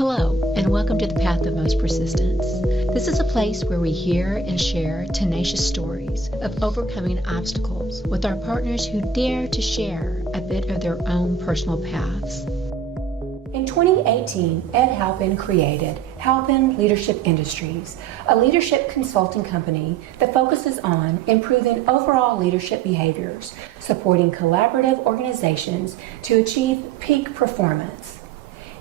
Hello, and welcome to the Path of Most Persistence. This is a place where we hear and share tenacious stories of overcoming obstacles with our partners who dare to share a bit of their own personal paths. In 2018, Ed Halpin created Halpin Leadership Industries, a leadership consulting company that focuses on improving overall leadership behaviors, supporting collaborative organizations to achieve peak performance.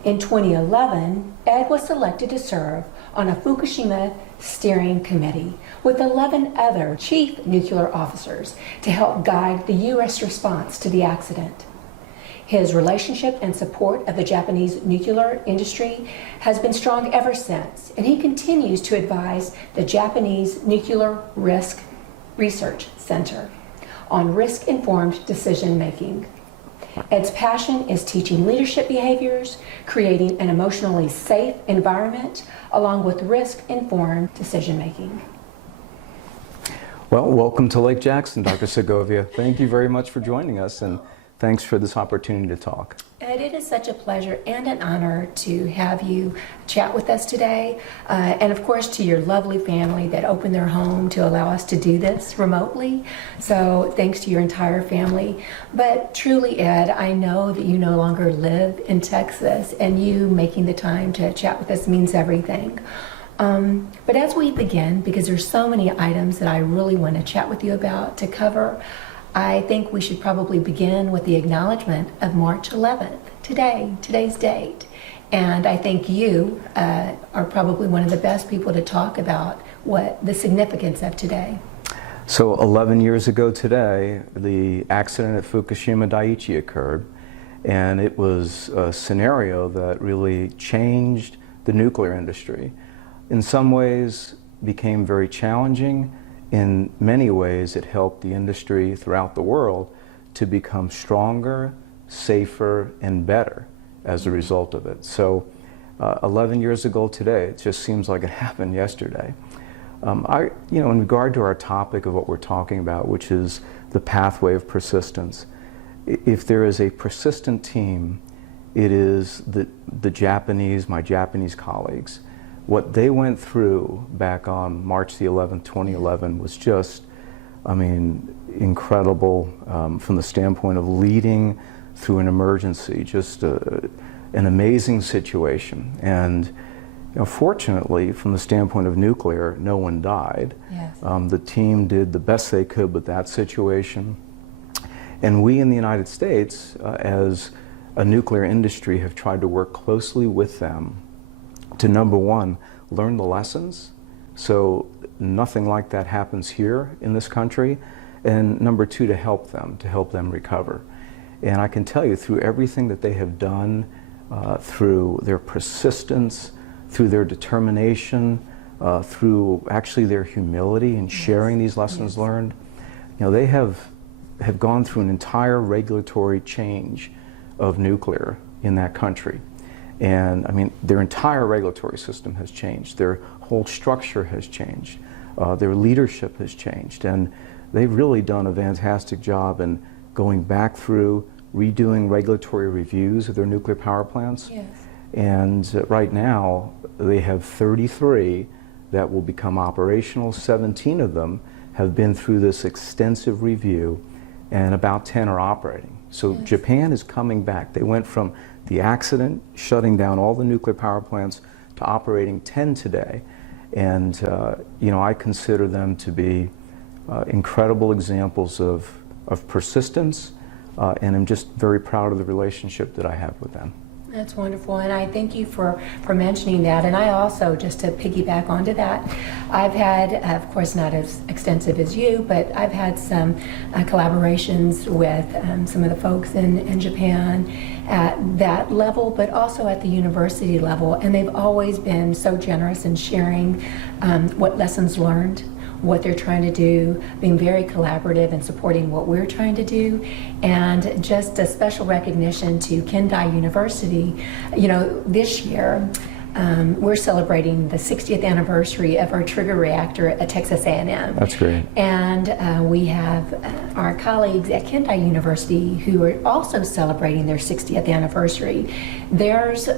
In 2011, Ed was selected to serve on a Fukushima steering committee with 11 other chief nuclear officers to help guide the U.S. response to the accident. His relationship and support of the Japanese nuclear industry has been strong ever since, and he continues to advise the Japanese Nuclear Risk Research Center on risk-informed decision-making. Ed's passion is teaching leadership behaviors, creating an emotionally safe environment, along with risk-informed decision-making. Well, welcome to Lake Jackson, Dr. Segovia. Thank you very much for joining us, and thanks for this opportunity to talk. Ed, it is such a pleasure and an honor to have you chat with us today, and of course to your lovely family that opened their home to allow us to do this remotely. So thanks to your entire family. But truly, Ed, I know that you no longer live in Texas, and you making the time to chat with us means everything. But as we begin, because there's so many items that I really want to chat with you about to cover, I think we should probably begin with the acknowledgement of March 11th, today's date. And I think you are probably one of the best people to talk about what the significance of today. So 11 years ago today, the accident at Fukushima Daiichi occurred, and it was a scenario that really changed the nuclear industry. In some ways, became very challenging. In many ways, it helped the industry throughout the world to become stronger, safer, and better as a result of it. So 11 years ago today, it just seems like it happened yesterday. In regard to our topic of what we're talking about, which is the pathway of persistence, if there is a persistent team, it is the Japanese, my Japanese colleagues. What they went through back on March the 11th, 2011 was just, incredible from the standpoint of leading through an emergency, just an amazing situation. And fortunately, from the standpoint of nuclear, no one died. Yes. The team did the best they could with that situation. And we in the United States, as a nuclear industry, have tried to work closely with them to, number one, learn the lessons, so nothing like that happens here in this country, and number two, to help them recover. And I can tell you, through everything that they have done, through their persistence, through their determination, through actually their humility in sharing these lessons learned, they have gone through an entire regulatory change of nuclear in that country. And their entire regulatory system has changed. Their whole structure has changed. Their leadership has changed. And they've really done a fantastic job in going back through, redoing regulatory reviews of their nuclear power plants. Yes. And right now, they have 33 that will become operational. 17 of them have been through this extensive review, and about 10 are operating. So yes. Japan is coming back. They went from the accident, shutting down all the nuclear power plants, to operating 10 today. And I consider them to be incredible examples of persistence, and I'm just very proud of the relationship that I have with them. That's wonderful, and I thank you for mentioning that. And I also, just to piggyback onto that, I've had, of course not as extensive as you, but I've had some collaborations with some of the folks in Japan at that level, but also at the university level, and they've always been so generous in sharing what lessons learned, what they're trying to do, being very collaborative and supporting what we're trying to do. And just a special recognition to Kendai University. This year we're celebrating the 60th anniversary of our trigger reactor at Texas A&M. That's great. And we have our colleagues at Kendai University who are also celebrating their 60th anniversary. Theirs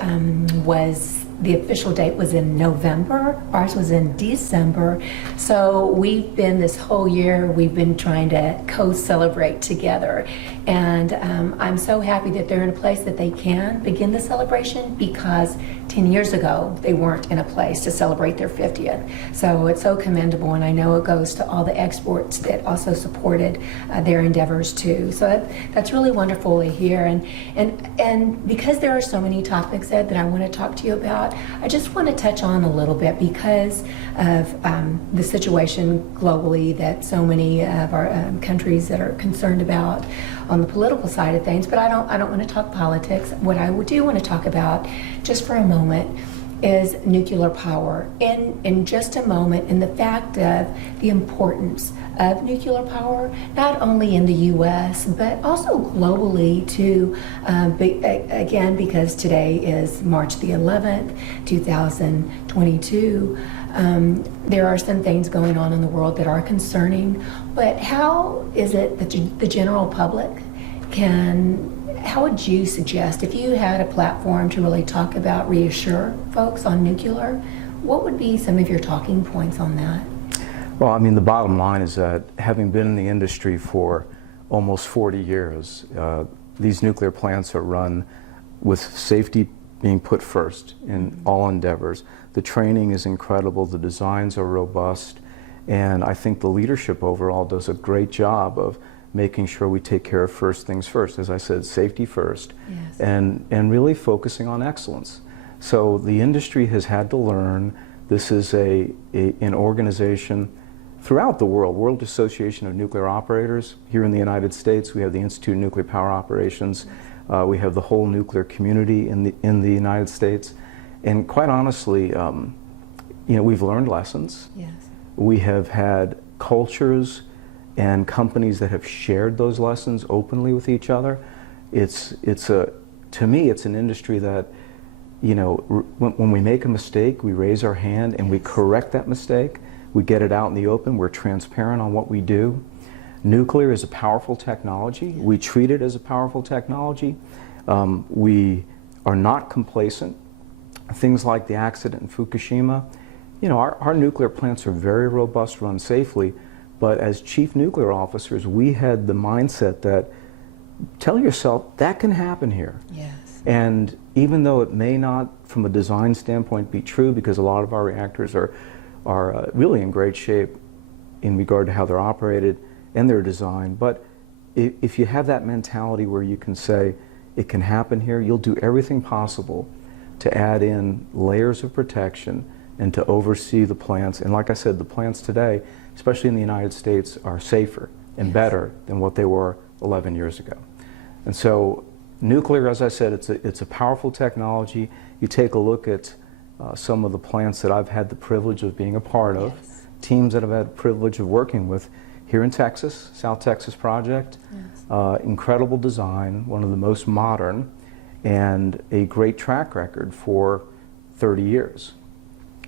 was the official date was in November. Ours was in December. So we've been, this whole year, we've been trying to co-celebrate together. And I'm so happy that they're in a place that they can begin the celebration, because 10 years ago, they weren't in a place to celebrate their 50th. So it's so commendable, and I know it goes to all the exports that also supported their endeavors too. So that's really wonderful to hear. And because there are so many topics, Ed, that I want to talk to you about, I just want to touch on a little bit because of the situation globally that so many of our countries that are concerned about on the political side of things. But I don't want to talk politics. What I do want to talk about, just for a moment, is nuclear power. In just a moment, and the fact of the importance of nuclear power, not only in the U.S., but also globally too, again, because today is March the 11th, 2022. There are some things going on in the world that are concerning, but how is it that the general public how would you suggest, if you had a platform to really talk about, reassure folks on nuclear, what would be some of your talking points on that? Well, I mean, the bottom line is that having been in the industry for almost 40 years, these nuclear plants are run with safety being put first in all endeavors. The training is incredible, the designs are robust, and I think the leadership overall does a great job of making sure we take care of first things first. As I said, safety first, yes. and really focusing on excellence. So the industry has had to learn. This is an organization throughout the world, World Association of Nuclear Operators. Here in the United States, we have the Institute of Nuclear Power Operations. We have the whole nuclear community in the United States. And quite honestly, we've learned lessons. Yes. We have had cultures and companies that have shared those lessons openly with each other. To me, it's an industry that, when we make a mistake, we raise our hand and we correct that mistake. We get it out in the open. We're transparent on what we do. Nuclear is a powerful technology. We treat it as a powerful technology. We are not complacent. Things like the accident in Fukushima, our nuclear plants are very robust, run safely. But as chief nuclear officers, we had the mindset that, tell yourself, that can happen here. Yes. And even though it may not, from a design standpoint, be true, because a lot of our reactors are really in great shape in regard to how they're operated and their design, but if you have that mentality where you can say, it can happen here, you'll do everything possible to add in layers of protection and to oversee the plants. And like I said, the plants today, especially in the United States, are safer and yes. better than what they were 11 years ago. And so nuclear, as I said, it's a powerful technology. You take a look at some of the plants that I've had the privilege of being a part of, yes. teams that I've had the privilege of working with here in Texas, South Texas Project, yes. Incredible design, one of the most modern, and a great track record for 30 years.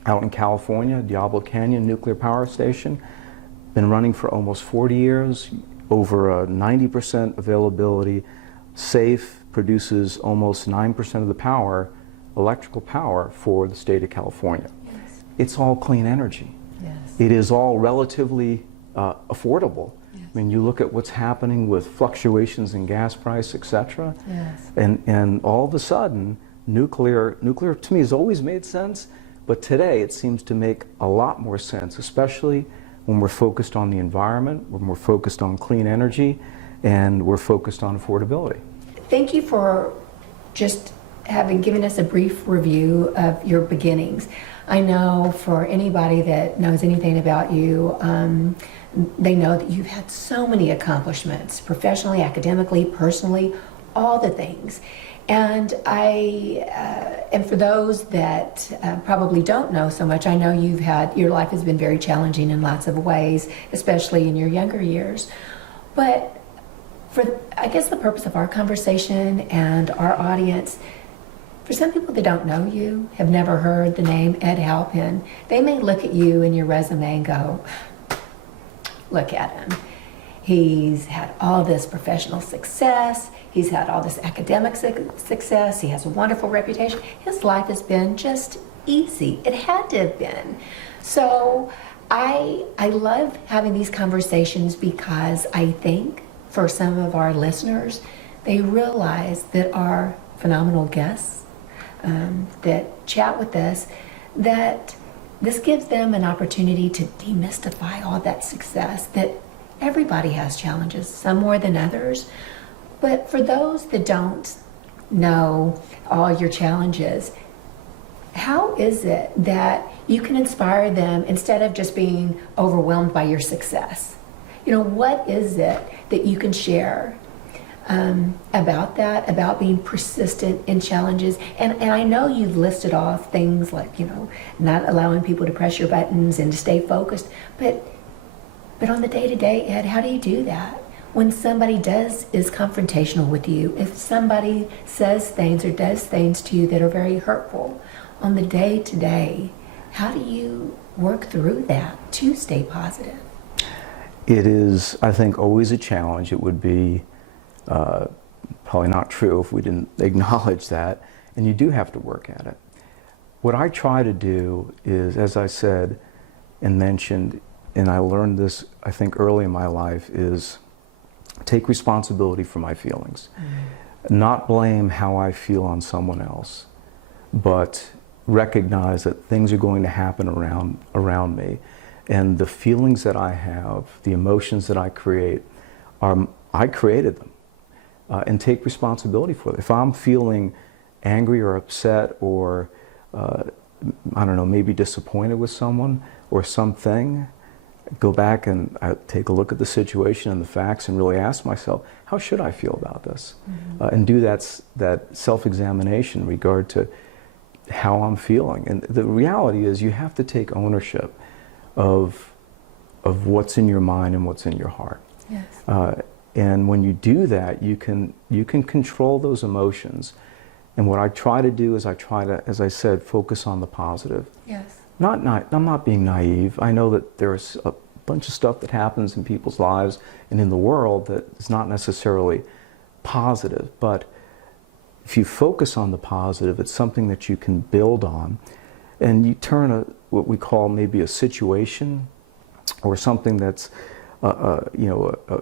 Out in California, Diablo Canyon Nuclear Power Station, been running for almost 40 years, over 90% availability, safe, produces almost 9% of the power, electrical power for the state of California. Yes. It's all clean energy. Yes. It is all relatively affordable. Yes. I mean, you look at what's happening with fluctuations in gas price, etc. Yes. And all of a sudden, nuclear to me has always made sense. But today it seems to make a lot more sense, especially when we're focused on the environment, when we're focused on clean energy, and we're focused on affordability. Thank you for just having given us a brief review of your beginnings. I know for anybody that knows anything about you, they know that you've had so many accomplishments, professionally, academically, personally, all the things. And and for those that probably don't know so much, I know your life has been very challenging in lots of ways, especially in your younger years. But for, I guess, the purpose of our conversation and our audience, for some people that don't know you, have never heard the name Ed Halpin, they may look at you and your resume and go, look at him. He's had all this professional success. He's had all this academic success. He has a wonderful reputation. His life has been just easy. It had to have been. So I love having these conversations because I think for some of our listeners, they realize that our phenomenal guests that chat with us, that this gives them an opportunity to demystify all that success, that everybody has challenges, some more than others. But for those that don't know all your challenges, how is it that you can inspire them instead of just being overwhelmed by your success? What is it that you can share about that, about being persistent in challenges? And I know you've listed off things like, not allowing people to press your buttons and to stay focused, but on the day-to-day, Ed, how do you do that? When somebody is confrontational with you, if somebody says things or does things to you that are very hurtful, on the day-to-day, how do you work through that to stay positive? It is, I think, always a challenge. It would be probably not true if we didn't acknowledge that, and you do have to work at it. What I try to do is, as I said and mentioned, and I learned this, I think, early in my life, is take responsibility for my feelings. Not blame how I feel on someone else, but recognize that things are going to happen around me, and the feelings that I have, the emotions that I create, I created them, and take responsibility for it. If I'm feeling angry or upset or I don't know, maybe disappointed with someone or something, go back and I take a look at the situation and the facts and really ask myself, how should I feel about this? And do that self-examination in regard to how I'm feeling. And the reality is you have to take ownership of what's in your mind and what's in your heart. Yes. And when you do that, you can control those emotions. And what I try to do is I try to, as I said, focus on the positive. Yes. I'm not being naive. I know that there's a bunch of stuff that happens in people's lives and in the world that is not necessarily positive, but if you focus on the positive, it's something that you can build on, and you turn what we call maybe a situation or something that's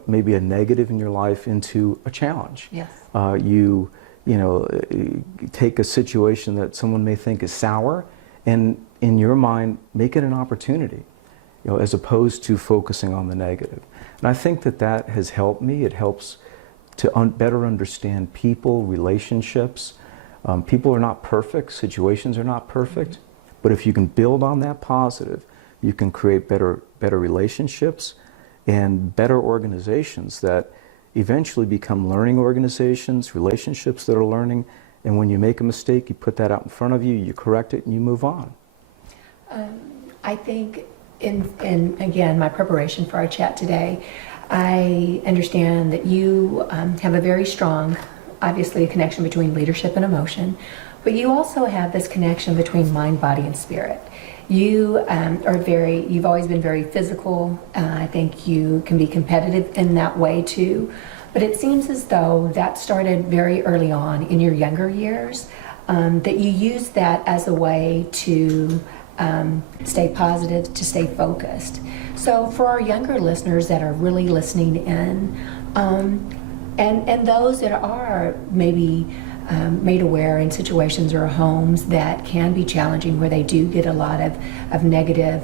maybe a negative in your life into a challenge. Yes. You take a situation that someone may think is sour, and in your mind, make it an opportunity, as opposed to focusing on the negative. And I think that has helped me. It helps to better understand people, relationships. People are not perfect, situations are not perfect, but if you can build on that positive, you can create better relationships and better organizations that eventually become learning organizations, relationships that are learning, and when you make a mistake, you put that out in front of you, you correct it, and you move on. I think in again, my preparation for our chat today, I understand that you have a very strong, obviously, a connection between leadership and emotion, but you also have this connection between mind, body, and spirit. You you've always been very physical. I think you can be competitive in that way too, but it seems as though that started very early on in your younger years, that you used that as a way to stay positive, to stay focused. So for our younger listeners that are really listening in, and those that are maybe made aware in situations or homes that can be challenging, where they do get a lot of negative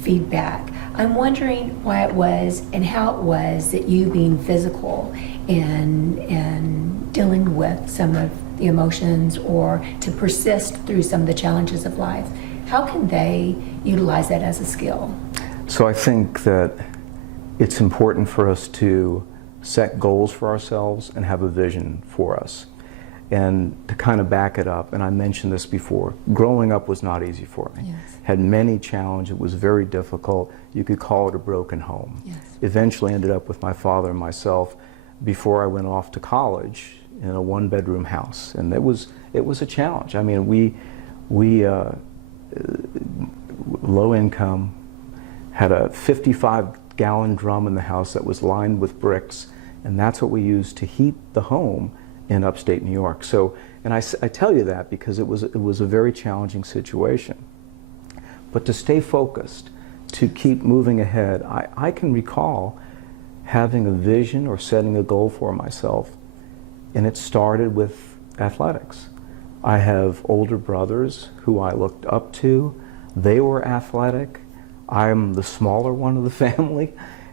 feedback, I'm wondering why it was and how it was that you, being physical and dealing with some of the emotions or to persist through some of the challenges of life, how can they utilize that as a skill? So I think that it's important for us to set goals for ourselves and have a vision for us. And to kind of back it up, and I mentioned this before, growing up was not easy for me. Yes. Had many challenges, it was very difficult. You could call it a broken home. Yes. Eventually ended up with my father and myself before I went off to college in a one-bedroom house. And it was a challenge. I mean, we low income, had a 55-gallon drum in the house that was lined with bricks, and that's what we used to heat the home in upstate New York. So, and I tell you that because it was a very challenging situation. But to stay focused, to keep moving ahead, I can recall having a vision or setting a goal for myself, and it started with athletics. I have older brothers who I looked up to. They were athletic. I'm the smaller one of the family,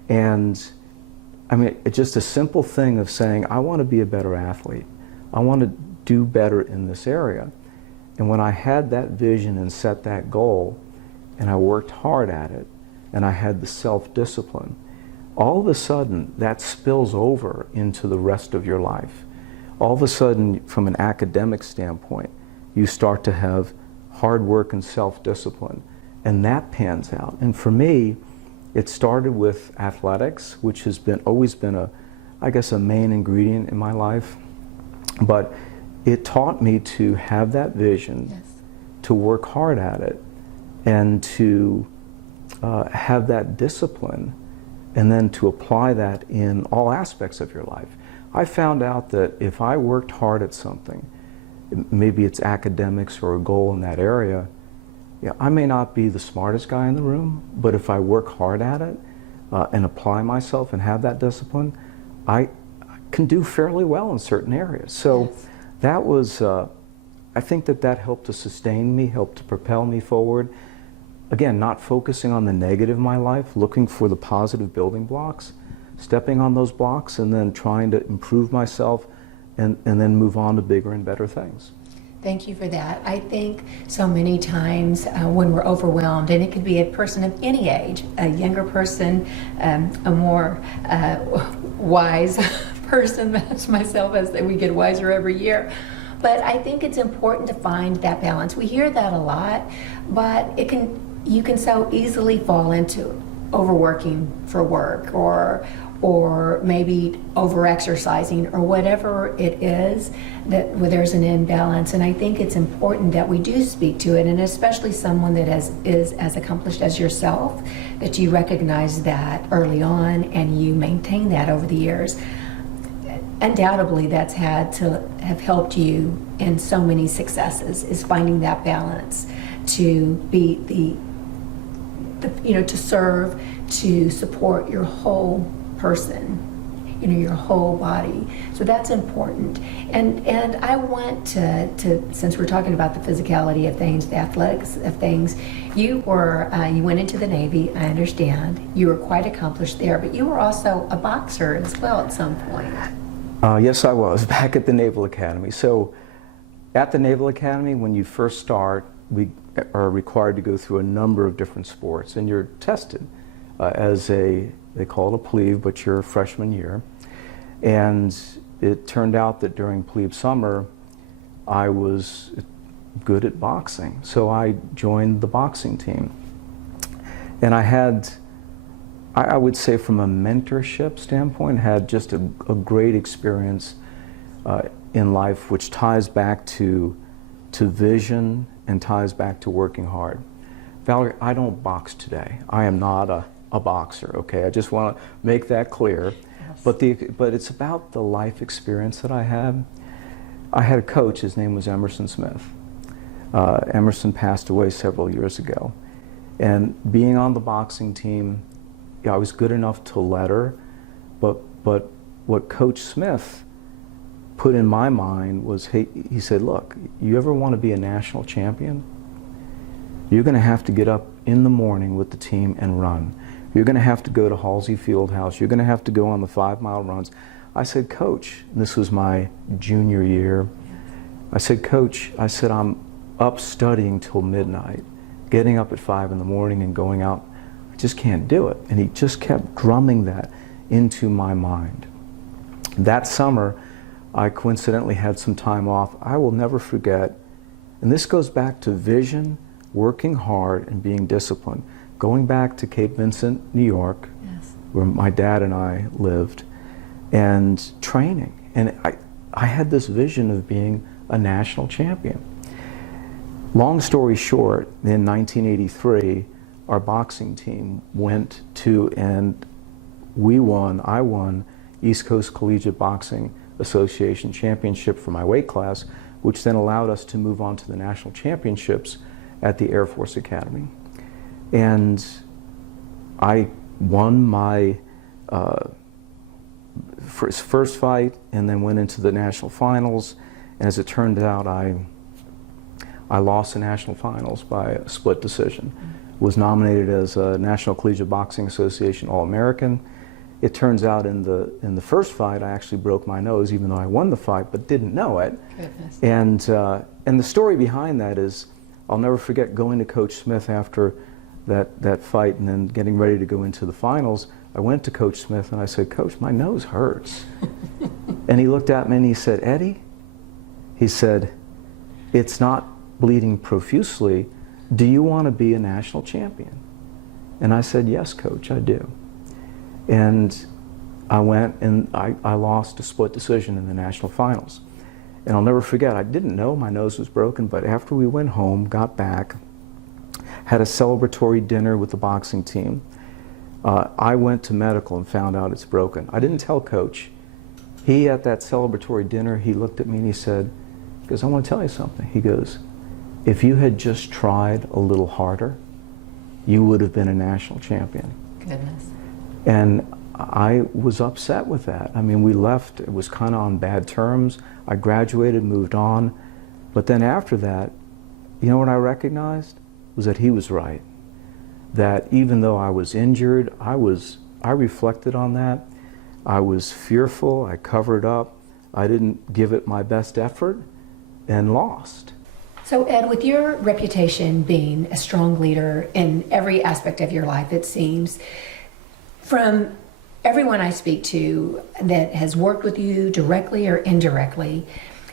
and I mean, it's just a simple thing of saying, I want to be a better athlete. I want to do better in this area. And when I had that vision and set that goal, and I worked hard at it, and I had the self-discipline, all of a sudden that spills over into the rest of your life. All of a sudden, from an academic standpoint, you start to have hard work and self-discipline, and that pans out. And for me, it started with athletics, which has always been I guess a main ingredient in my life. But it taught me to have that vision, yes, to work hard at it, and to have that discipline, and then to apply that in all aspects of your life. I found out that if I worked hard at something, maybe it's academics or a goal in that area, yeah, I may not be the smartest guy in the room, but if I work hard at it and apply myself and have that discipline, I can do fairly well in certain areas. So yes, that was, I think that helped to sustain me, helped to propel me forward. Again, not focusing on the negative in my life, looking for the positive building blocks, stepping on those blocks, and then trying to improve myself and then move on to bigger and better things. Thank you for that. I think so many times when we're overwhelmed, and it could be a person of any age, a younger person, a more wise person, that's myself, as we get wiser every year. But I think it's important to find that balance. We hear that a lot, but you can so easily fall into overworking for work, or maybe over-exercising, or whatever it is, that where there's an imbalance. And I think it's important that we do speak to it, and especially someone that is as accomplished as yourself, that you recognize that early on and you maintain that over the years. Undoubtedly, that's had to have helped you in so many successes, is finding that balance to be to serve, to support your whole person, your whole body. So that's important. And I want to since we're talking about the physicality of things, the athletics of things, you went into the Navy, I understand. You were quite accomplished there, but you were also a boxer as well at some point. Yes, I was, back at the Naval Academy. So at the Naval Academy, when you first start, we are required to go through a number of different sports, and you're tested as they call it a plebe, but your freshman year. And it turned out that during plebe summer, I was good at boxing. So I joined the boxing team. And I would say from a mentorship standpoint, had just a great experience in life, which ties back to vision and ties back to working hard. Valerie, I don't box today. I am not a boxer, okay? I just want to make that clear. Yes. But it's about the life experience that I had. I had a coach, his name was Emerson Smith. Emerson passed away several years ago. And being on the boxing team, I was good enough to letter, but what Coach Smith put in my mind was, he said, look, you ever want to be a national champion? You're going to have to get up in the morning with the team and run. You're going to have to go to Halsey Fieldhouse. You're going to have to go on the 5-mile runs. I said, Coach, and this was my junior year, I said, Coach, I'm up studying till midnight, getting up at 5 in the morning and going out. I just can't do it. And he just kept drumming that into my mind. That summer, I coincidentally had some time off. I will never forget, and this goes back to vision, working hard, and being disciplined. Going back to Cape Vincent, New York, yes, where my dad and I lived, and training. And I had this vision of being a national champion. Long story short, in 1983, our boxing team went to, and I won East Coast Collegiate Boxing Association championship for my weight class, which then allowed us to move on to the national championships at the Air Force Academy. And I won my first fight and then went into the national finals. And as it turned out, I lost the national finals by a split decision. Was nominated as a National Collegiate Boxing Association All-American. It turns out in the first fight I actually broke my nose, even though I won the fight, but didn't know it. Goodness. And the story behind that is, I'll never forget going to Coach Smith after that fight and then getting ready to go into the finals. I went to Coach Smith and I said, "Coach, my nose hurts." And he looked at me and he said, "Eddie," he said, "it's not bleeding profusely. Do you want to be a national champion?" And I said, "Yes, Coach, I do." And I went and I lost a split decision in the national finals. And I'll never forget, I didn't know my nose was broken, but after we went home, got back, had a celebratory dinner with the boxing team, I went to medical and found out it's broken. I didn't tell Coach. He, at that celebratory dinner, he looked at me and he said, "I want to tell you something." He goes, "If you had just tried a little harder, you would have been a national champion." Goodness. And I was upset with that. I mean, we left, it was kind of on bad terms. I graduated, moved on. But then after that, you know what I recognized? Was that he was right. That even though I was injured, I reflected on that. I was fearful, I covered up, I didn't give it my best effort, and lost. So Ed, with your reputation being a strong leader in every aspect of your life, it seems, from everyone I speak to that has worked with you directly or indirectly,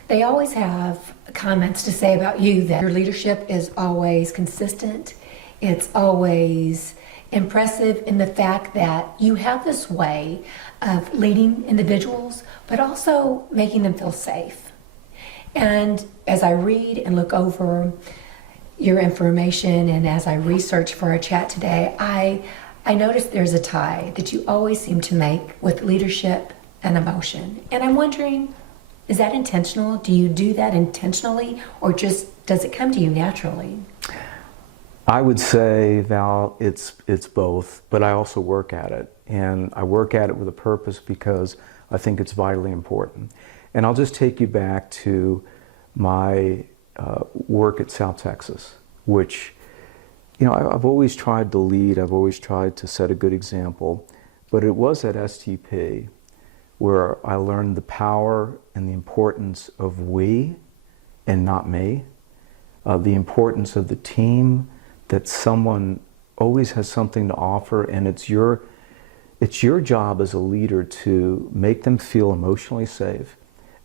they always have comments to say about you that your leadership is always consistent. It's always impressive in the fact that you have this way of leading individuals, but also making them feel safe. And as I read and look over your information and as I research for our chat today, I noticed there's a tie that you always seem to make with leadership and emotion. And I'm wondering, is that intentional? Do you do that intentionally, or just does it come to you naturally? I would say, Val, it's both, but I also work at it. And I work at it with a purpose because I think it's vitally important. And I'll just take you back to my work at South Texas, which, you know, I've always tried to lead, I've always tried to set a good example, but it was at STP where I learned the power and the importance of we and not me, the importance of the team, that someone always has something to offer, and it's your job as a leader to make them feel emotionally safe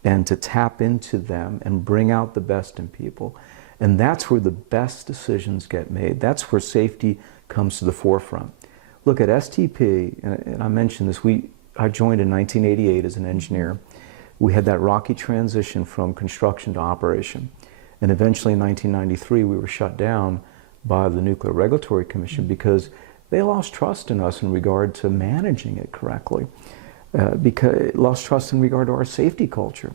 and to tap into them and bring out the best in people. And that's where the best decisions get made. That's where safety comes to the forefront. Look, at STP, and I mentioned this, I joined in 1988 as an engineer. We had that rocky transition from construction to operation. And eventually in 1993, we were shut down by the Nuclear Regulatory Commission because they lost trust in us in regard to managing it correctly, because lost trust in regard to our safety culture.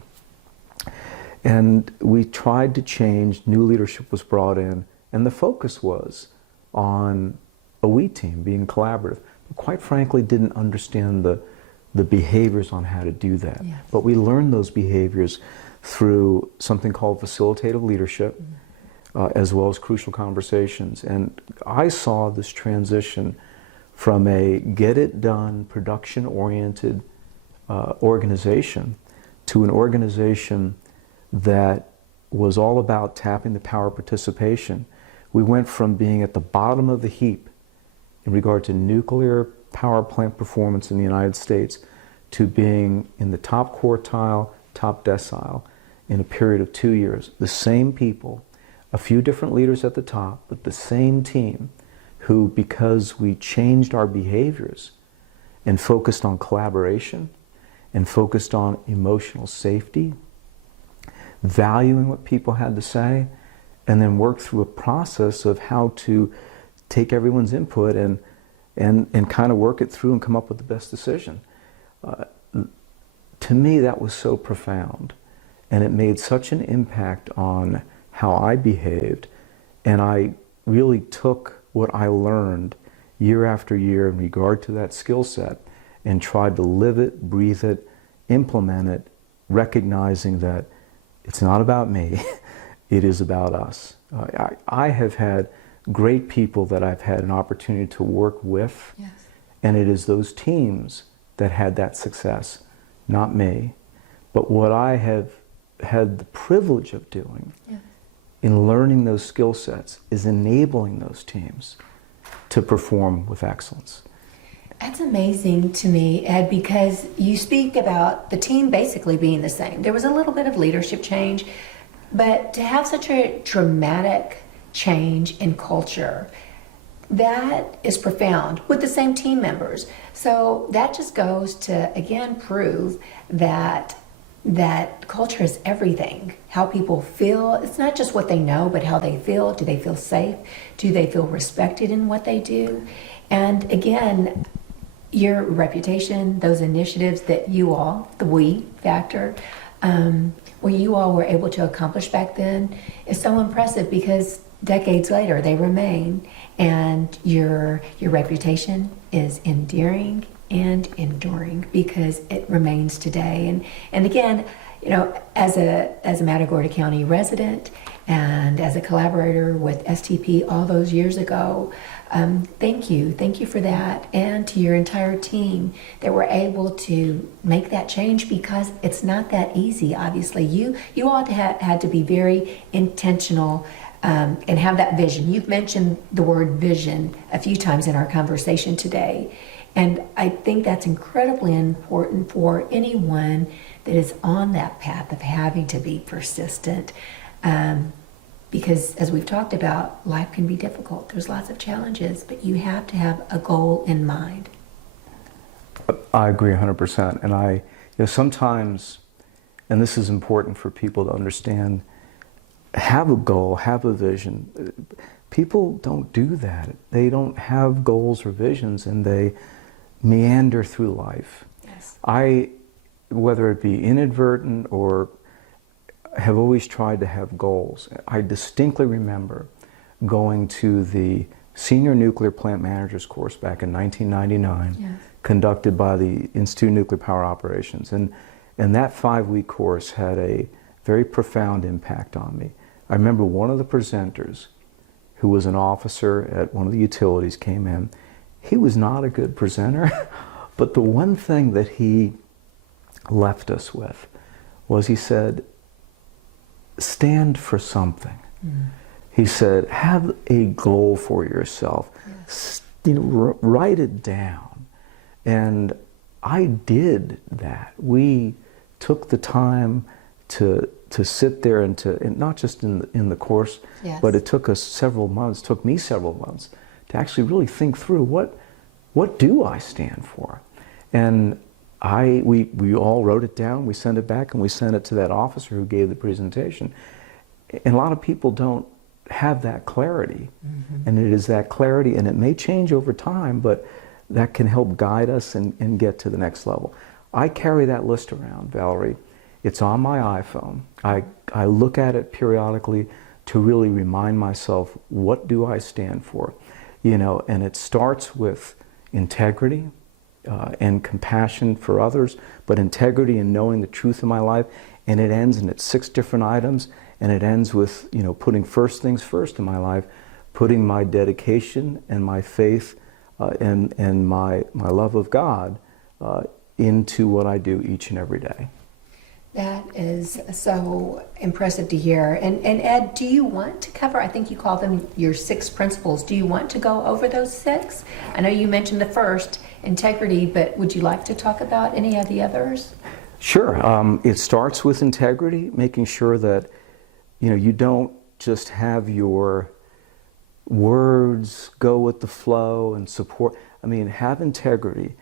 And we tried to change, new leadership was brought in, and the focus was on a we team, being collaborative. But quite frankly, didn't understand the behaviors on how to do that. Yes. But we learned those behaviors through something called facilitative leadership, as well as crucial conversations. And I saw this transition from a get-it-done, production-oriented organization to an organization that was all about tapping the power of participation. We went from being at the bottom of the heap in regard to nuclear power plant performance in the United States to being in the top quartile, top decile in a period of 2 years. The same people, a few different leaders at the top, but the same team who, because we changed our behaviors and focused on collaboration and focused on emotional safety, valuing what people had to say, and then worked through a process of how to take everyone's input and kind of work it through and come up with the best decision. To to me, that was so profound. And it made such an impact on how I behaved. And I really took what I learned year after year in regard to that skill set and tried to live it, breathe it, implement it, recognizing that it's not about me, it is about us. I have had great people that I've had an opportunity to work with, Yes. and it is those teams that had that success, not me. But what I have had the privilege of doing in learning those skill sets is enabling those teams to perform with excellence. That's amazing to me, Ed, because you speak about the team basically being the same. There was a little bit of leadership change, but to have such a dramatic change in culture, that is profound with the same team members. So that just goes to, again, prove that culture is everything. How people feel, it's not just what they know, but how they feel. Do they feel safe? Do they feel respected in what they do? And again, your reputation, those initiatives that you all, the we factor, what you all were able to accomplish back then is so impressive, because decades later they remain, and your reputation is endearing and enduring because it remains today. And again, you know, as a Matagorda County resident and as a collaborator with STP all those years ago, thank you for that, and to your entire team that were able to make that change, because it's not that easy. Obviously, you all had to be very intentional and have that vision. You've mentioned the word vision a few times in our conversation today. And I think that's incredibly important for anyone that is on that path of having to be persistent. Because as we've talked about, life can be difficult. There's lots of challenges, but you have to have a goal in mind. I agree 100%. And sometimes, and this is important for people to understand, have a goal, have a vision. People don't do that. They don't have goals or visions, and they meander through life. Yes. Whether it be inadvertent or have always tried to have goals. I distinctly remember going to the Senior Nuclear Plant Managers course back in 1999, Yes. conducted by the Institute of Nuclear Power Operations. And that 5-week course had a very profound impact on me. I remember one of the presenters, who was an officer at one of the utilities, came in. He was not a good presenter, but the one thing that he left us with was, he said, stand for something. He said, have a goal for yourself. Yes. Write it down. And I did that. We took the time to sit there and not just in the course, Yes. but it took me several months to actually really think through what do I stand for. And we all wrote it down, we sent it back, and we sent it to that officer who gave the presentation. And a lot of people don't have that clarity. Mm-hmm. And it is that clarity, and it may change over time, but that can help guide us and get to the next level. I carry that list around, Valerie. It's on my iPhone. I look at it periodically to really remind myself, what do I stand for? And it starts with integrity, and compassion for others, but integrity and knowing the truth in my life. And it ends, and it's 6 different items, and it ends with, putting first things first in my life, putting my dedication and my faith and my love of God into what I do each and every day. That is so impressive to hear. And Ed, do you want to cover, I think you call them your 6 principles. Do you want to go over those 6? I know you mentioned the first, integrity, but would you like to talk about any of the others? Sure. It starts with integrity, making sure that you don't just have your words go with the flow and support. Have integrity.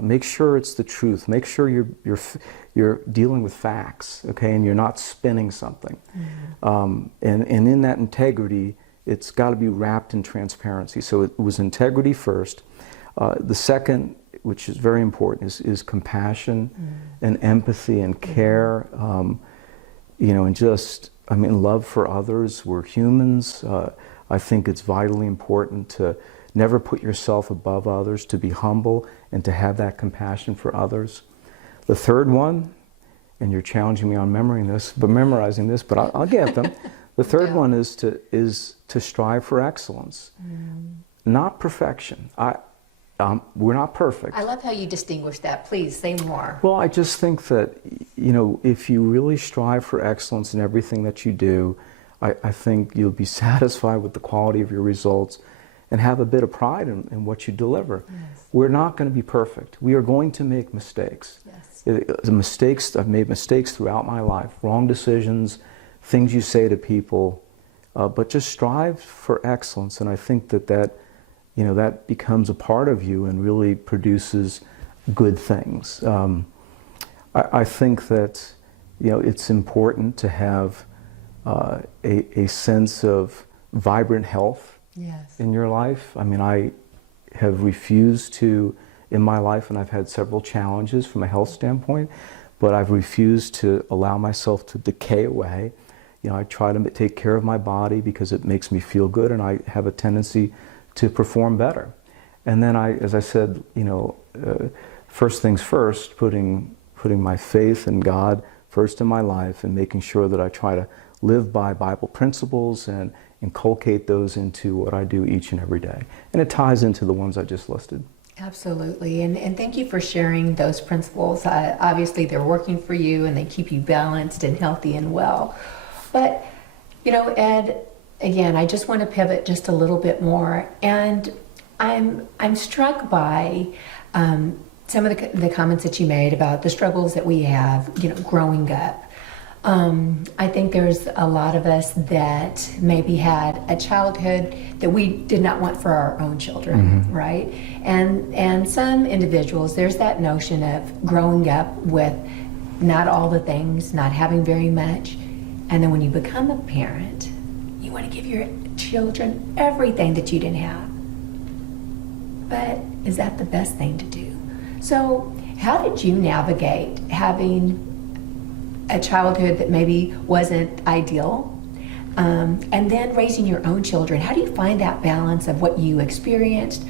Make sure it's the truth. Make sure you're dealing with facts, okay, and you're not spinning something. Mm-hmm. And in that integrity, it's got to be wrapped in transparency. So it was integrity first. The second which is very important, is compassion and empathy and care, and just, love for others. We're humans. I think it's vitally important to never put yourself above others, to be humble and to have that compassion for others. The third one, and you're challenging me on memorizing this, but I'll get them. The third one is to strive for excellence, not perfection. We're not perfect. I love how you distinguish that. Please say more. Well, I just think that, if you really strive for excellence in everything that you do, I think you'll be satisfied with the quality of your results and have a bit of pride in what you deliver. Yes. We're not going to be perfect. We are going to make mistakes. Yes. I've made mistakes throughout my life, wrong decisions, things you say to people, but just strive for excellence. And I think that becomes a part of you and really produces good things. I think that, it's important to have a sense of vibrant health in your life. I have refused to, in my life, and I've had several challenges from a health standpoint, but I've refused to allow myself to decay away. I try to take care of my body because it makes me feel good, and I have a tendency to perform better. And then as I said, first things first, putting my faith in God first in my life and making sure that I try to live by Bible principles and inculcate those into what I do each and every day. And it ties into the ones I just listed. Absolutely, and thank you for sharing those principles. Obviously they're working for you and they keep you balanced and healthy and well. But, Ed, again, I just want to pivot just a little bit more, and I'm struck by some of the comments that you made about the struggles that we have, growing up. I think there's a lot of us that maybe had a childhood that we did not want for our own children, right? And some individuals, there's that notion of growing up with not all the things, not having very much, and then when you become a parent, you want to give your children everything that you didn't have. But is that the best thing to do? So how did you navigate having a childhood that maybe wasn't ideal, and then raising your own children? How do you find that balance of what you experienced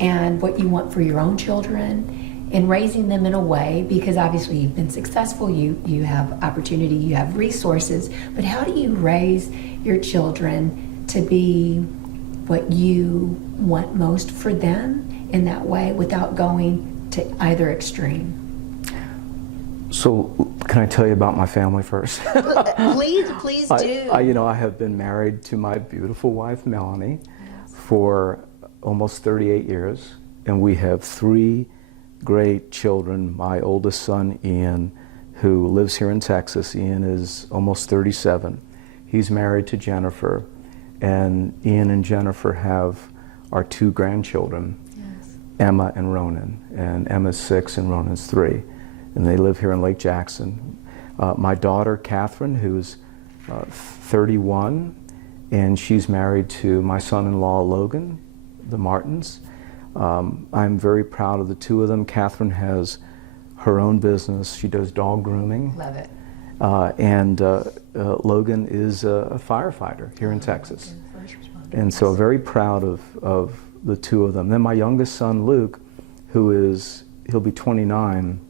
and what you want for your own children, and raising them in a way, because obviously you've been successful, you have opportunity, you have resources, but how do you raise your children to be what you want most for them in that way without going to either extreme? So, can I tell you about my family first? Please do. I have been married to my beautiful wife, Melanie, for almost 38 years, and we have 3 great children. My oldest son, Ian, who lives here in Texas. Ian is almost 37. He's married to Jennifer, and Ian and Jennifer have our 2 grandchildren, Emma and Ronan, and Emma's 6 and Ronan's 3. And they live here in Lake Jackson. My daughter, Catherine, who's 31, and she's married to my son-in-law, Logan, the Martins. I'm very proud of the 2 of them. Catherine has her own business. She does dog grooming. Love it. And Logan is a firefighter here in Texas. And so very proud of the 2 of them. Then my youngest son, Luke, he'll be 29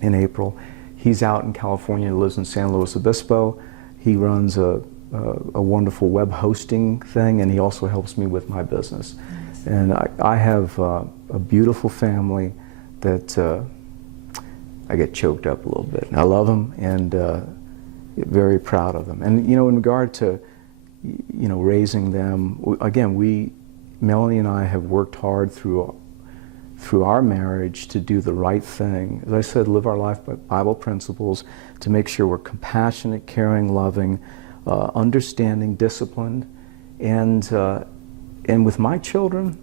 in April. He's out in California, lives in San Luis Obispo. He runs a wonderful web hosting thing, and he also helps me with my business. Nice. And I have a beautiful family that I get choked up a little bit. I love them, and very proud of them. And in regard to raising them, again, Melanie and I have worked hard through our marriage to do the right thing. As I said, live our life by Bible principles, to make sure we're compassionate, caring, loving, understanding, disciplined. And with my children,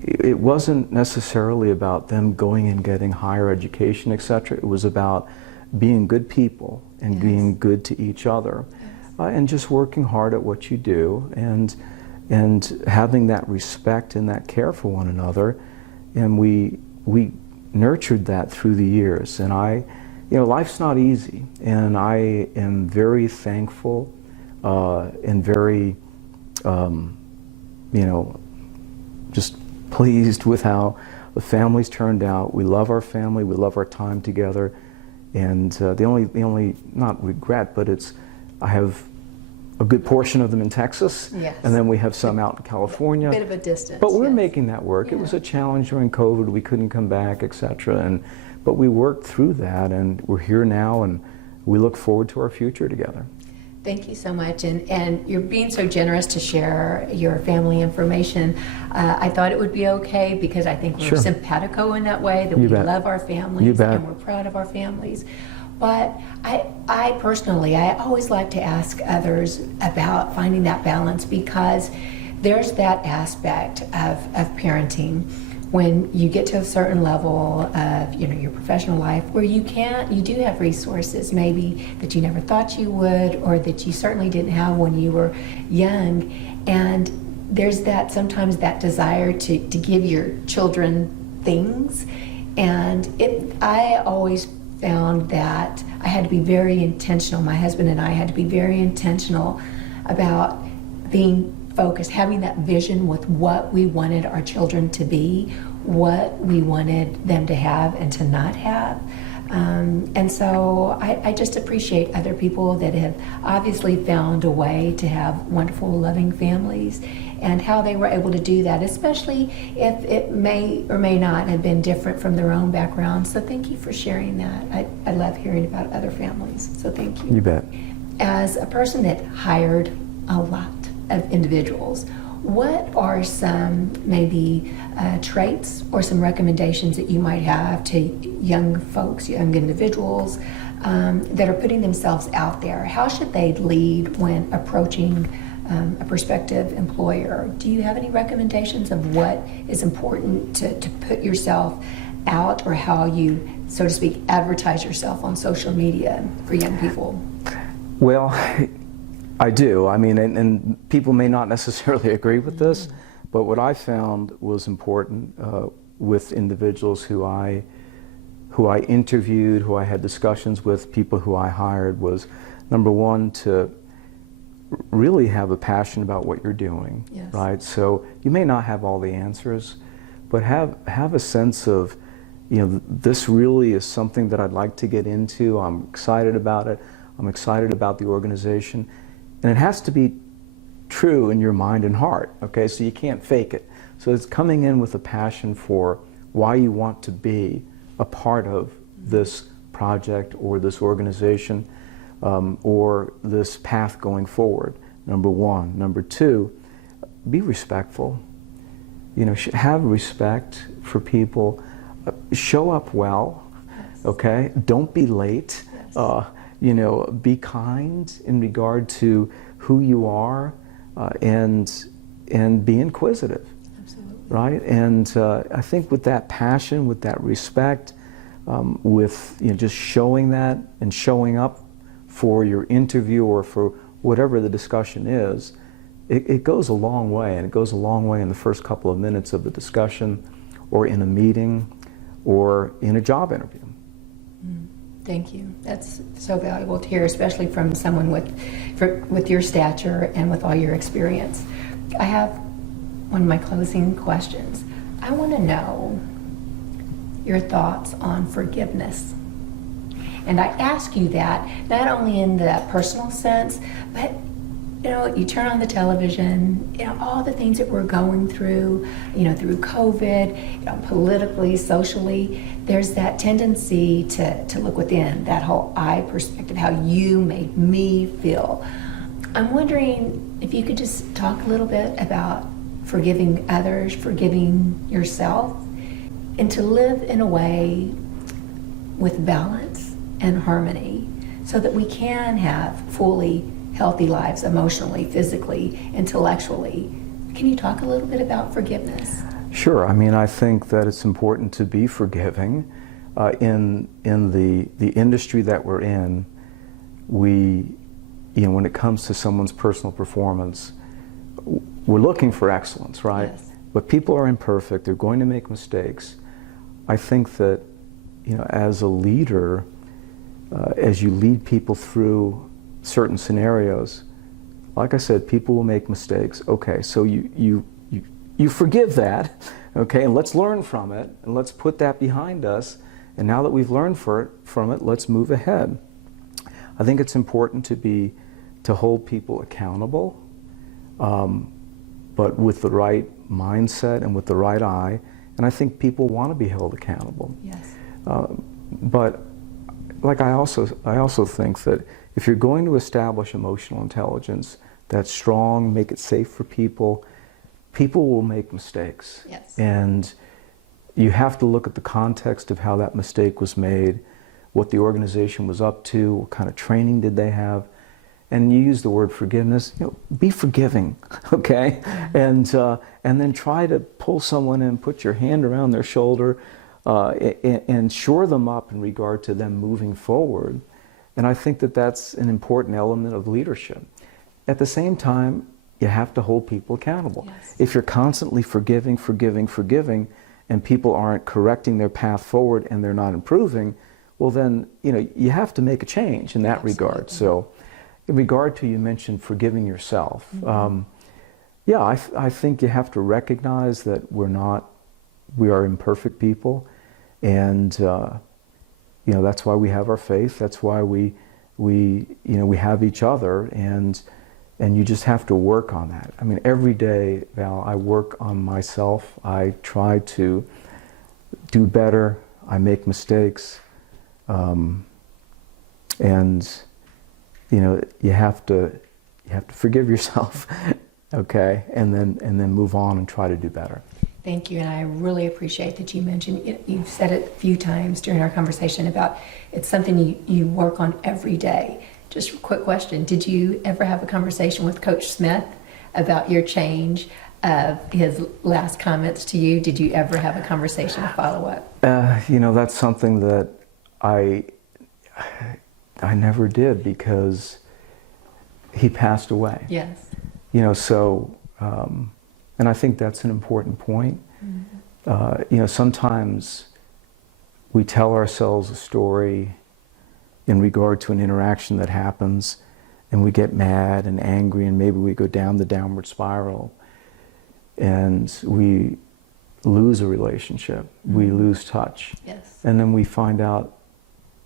it wasn't necessarily about them going and getting higher education, etc. It was about being good people and being good to each other, and just working hard at what you do, and having that respect and that care for one another, and we nurtured that through the years. And life's not easy, and I am very thankful and very, just pleased with how the family's turned out. We love our family, we love our time together, and the only not regret, but I have a good portion of them in Texas, yes, and then we have some out in California. A bit of a distance. But we're yes. making that work. Yeah. It was a challenge during COVID. We couldn't come back, etc. But we worked through that, and we're here now, and we look forward to our future together. Thank you so much, and you're being so generous to share your family information. I thought it would be okay because I think we're Sure. simpatico in that way, that You we bet. love our families You bet. and we're proud of our families. But I personally, I always like to ask others about finding that balance, because there's that aspect of parenting when you get to a certain level of your professional life where you do have resources maybe that you never thought you would, or that you certainly didn't have when you were young, and there's that sometimes that desire to give your children things, and I always found that I had to be very intentional. My husband and I had to be very intentional about being focused, having that vision with what we wanted our children to be, what we wanted them to have and to not have. And so I just appreciate other people that have obviously found a way to have wonderful, loving families, and how they were able to do that, especially if it may or may not have been different from their own background. So thank you for sharing that. I love hearing about other families, so thank you. You bet. As a person that hired a lot of individuals, what are some maybe traits or some recommendations that you might have to young folks, young individuals that are putting themselves out there? How should they lead when approaching a prospective employer? Do you have any recommendations of what is important to put yourself out, or how you, so to speak, advertise yourself on social media for young people? Well, I do. I mean, and people may not necessarily agree with this, but what I found was important with individuals who I interviewed, who I had discussions with, people who I hired, was number one, to really have a passion about what you're doing, yes. right? So you may not have all the answers, but have a sense of, this really is something that I'd like to get into. I'm excited about it. I'm excited about the organization. And it has to be true in your mind and heart, okay? So you can't fake it. So it's coming in with a passion for why you want to be a part of this project or this organization or this path going forward, number one. Number two, be respectful. Have respect for people. Show up well, Yes. okay? Don't be late. Yes. Be kind in regard to who you are, and be inquisitive. Absolutely. Right? And I think with that passion, with that respect, with just showing that and showing up for your interview or for whatever the discussion is, it goes a long way, and it goes a long way in the first couple of minutes of the discussion, or in a meeting, or in a job interview. Thank you. That's so valuable to hear, especially from someone with your stature and with all your experience. I have one of my closing questions. I want to know your thoughts on forgiveness. And I ask you that not only in the personal sense, but you turn on the television, all the things that we're going through, through COVID, politically, socially, there's that tendency to look within, that whole I perspective, how you made me feel. I'm wondering if you could just talk a little bit about forgiving others, forgiving yourself, and to live in a way with balance and harmony so that we can have fully healthy lives emotionally, physically, intellectually. Can you talk a little bit about forgiveness? Sure. I mean, I think that it's important to be forgiving. In the industry that we're in, when it comes to someone's personal performance, we're looking for excellence, right? Yes. But people are imperfect. They're going to make mistakes. I think that, as a leader, as you lead people through certain scenarios, like I said, people will make mistakes. Okay, so you forgive that, okay, and let's learn from it, and let's put that behind us. And now that we've learned from it, let's move ahead. I think it's important to hold people accountable, but with the right mindset and with the right eye. And I think people want to be held accountable. Yes. But like I also think that if you're going to establish emotional intelligence that's strong, make it safe for people, people will make mistakes. Yes. And you have to look at the context of how that mistake was made, what the organization was up to, what kind of training did they have. And you use the word forgiveness, be forgiving, okay? And then try to pull someone in, put your hand around their shoulder, and shore them up in regard to them moving forward. And I think that that's an important element of leadership. At the same time, you have to hold people accountable. Yes. If you're constantly forgiving, and people aren't correcting their path forward and they're not improving, well then, you have to make a change in that Absolutely. regard. So, in regard to, you mentioned forgiving yourself. Mm-hmm. I think you have to recognize that we are imperfect people, and that's why we have our faith. That's why we have each other, and you just have to work on that. I mean, every day, Val, I work on myself. I try to do better. I make mistakes, and you have to forgive yourself, okay, and then move on and try to do better. Thank you, and I really appreciate that you mentioned, you've said it a few times during our conversation about it's something you work on every day. Just a quick question, did you ever have a conversation with Coach Smith about your change of his last comments to you? Did you ever have a conversation, a follow-up? That's something that I never did, because he passed away. Yes. And I think that's an important point. Mm-hmm. Sometimes we tell ourselves a story in regard to an interaction that happens, and we get mad and angry, and maybe we go down the downward spiral, and we lose a relationship. Mm-hmm. We lose touch. Yes. And then we find out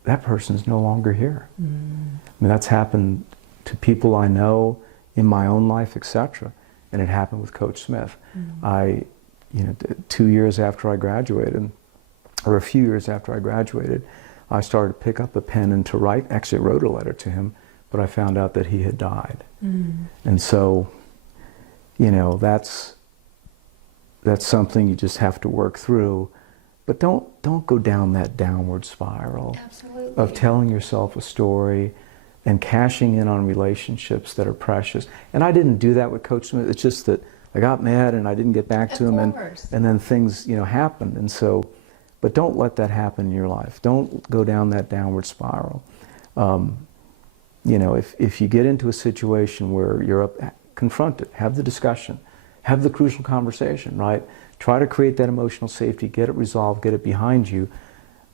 that person's no longer here. Mm. I mean, that's happened to people I know in my own life, etc. And it happened with Coach Smith. Mm. 2 years after I graduated, or a few years after I graduated, I started to pick up a pen and to write. Actually, I wrote a letter to him, but I found out that he had died. Mm. And so, that's something you just have to work through. But don't go down that downward spiral. Absolutely. Of telling yourself a story and cashing in on relationships that are precious. And I didn't do that with Coach Smith. It's just that I got mad and I didn't get back to him, and then things happened. And so, but don't let that happen in your life. Don't go down that downward spiral. If you get into a situation where you're confront it, have the discussion, have the crucial conversation, right? Try to create that emotional safety, get it resolved, get it behind you.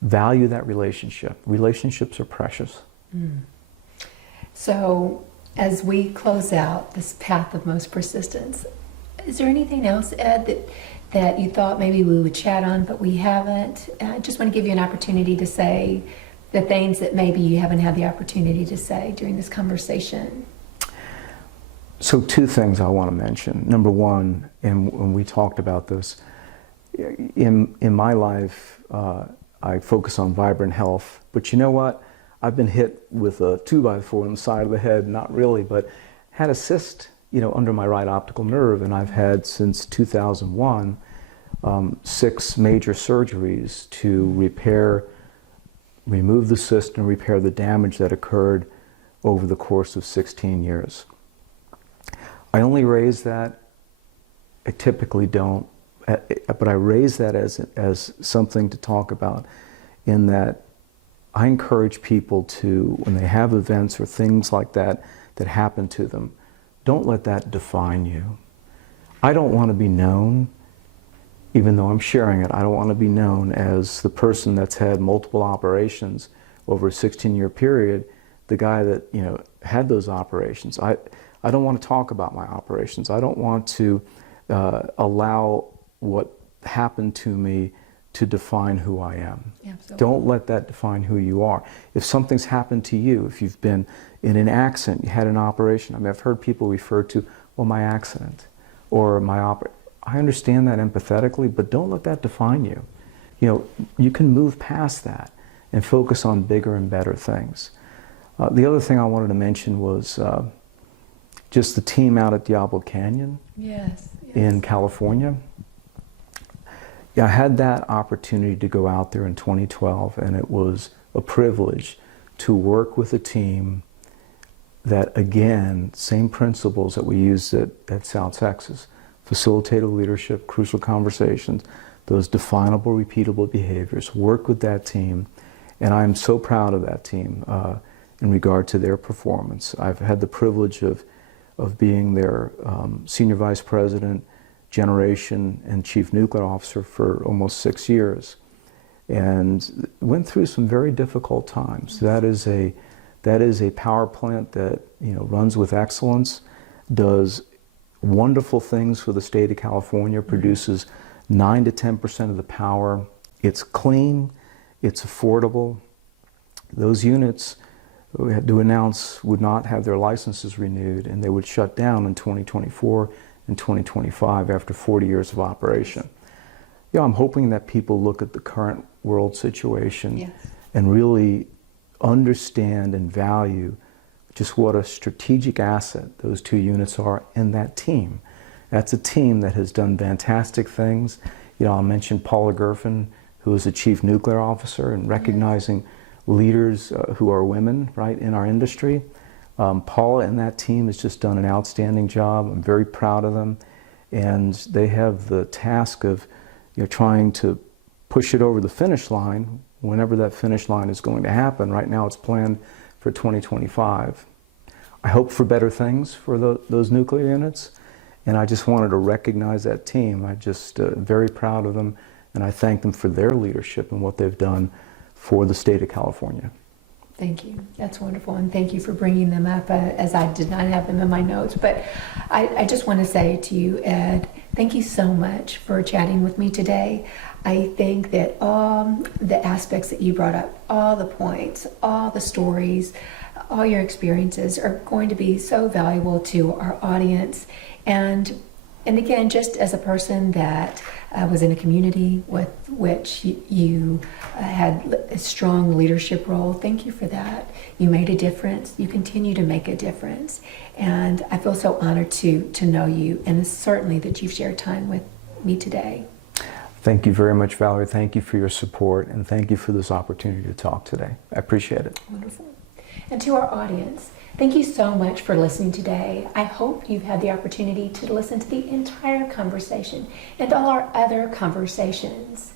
Value that relationship. Relationships are precious. Mm. So, as we close out this path of most persistence, is there anything else, Ed, that you thought maybe we would chat on, but we haven't? I just want to give you an opportunity to say the things that maybe you haven't had the opportunity to say during this conversation. So 2 things I want to mention. Number one, and when we talked about this, in my life, I focus on vibrant health. But you know what? I've been hit with a 2x4 on the side of the head, not really, but had a cyst, under my right optical nerve, and I've had since 2001 6 major surgeries to remove the cyst and repair the damage that occurred over the course of 16 years. I only raise that, I typically don't, but I raise that as something to talk about, in that I encourage people to, when they have events or things like that happen to them, don't let that define you. I don't want to be known even though I'm sharing it, I don't want to be known as the person that's had multiple operations over a 16-year period, the guy that, you know, had those operations. I don't want to talk about my operations. I don't want to allow what happened to me to define who I am. Absolutely. Don't let that define who you are. If something's happened to you, if you've been in an accident, you had an operation. I mean, I've heard people refer to, well, my accident or my I understand that empathetically, but don't let that define you. You know, you can move past that and focus on bigger and better things. The other thing I wanted to mention was just the team out at Diablo Canyon in California. Yeah, I had that opportunity to go out there in 2012, and it was a privilege to work with a team that, again, same principles that we used at South Texas, facilitative leadership, crucial conversations, those definable, repeatable behaviors, work with that team, and I'm so proud of that team in regard to their performance. I've had the privilege of being their senior vice president, generation, and chief nuclear officer for almost 6 years, and went through some very difficult times. That is a power plant that, you know, runs with excellence, does wonderful things for the state of California, produces 9 to 10% of the power. It's clean, it's affordable. Those units we had to announce would not have their licenses renewed, and they would shut down in 2024 and 2025 after 40 years of operation. You know, I'm hoping that people look at the current world situation and really understand and value just what a strategic asset those two units are and that team. That's a team that has done fantastic things. You know, I'll mention Paula Gerfen, who is a chief nuclear officer, and recognizing leaders who are women, right, in our industry. Paula and that team has just done an outstanding job. I'm very proud of them, and they have the task of, you know, trying to push it over the finish line whenever that finish line is going to happen. Right now it's planned for 2025. I hope for better things for those nuclear units, and I just wanted to recognize that team. I'm just very proud of them, and I thank them for their leadership and what they've done for the state of California. Thank you. That's wonderful, and thank you for bringing them up, as I did not have them in my notes. But I just want to say to you, Ed, thank you so much for chatting with me today. I think that all the aspects that you brought up, all the points, all the stories, all your experiences are going to be so valuable to our audience. And again, just as a person that was in a community with which you had a strong leadership role, thank you for that. You made a difference. You continue to make a difference. And I feel so honored to know you, and certainly that you've shared time with me today. Thank you very much, Valerie. Thank you for your support, and thank you for this opportunity to talk today. I appreciate it. Wonderful. And to our audience, thank you so much for listening today. I hope you've had the opportunity to listen to the entire conversation and all our other conversations.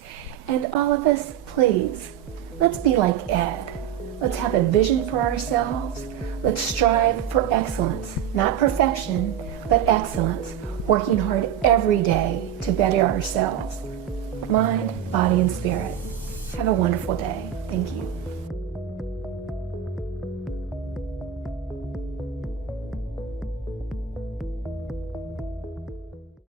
And all of us, please, let's be like Ed. Let's have a vision for ourselves. Let's strive for excellence, not perfection, but excellence, working hard every day to better ourselves. Mind, body, and spirit. Have a wonderful day. Thank you.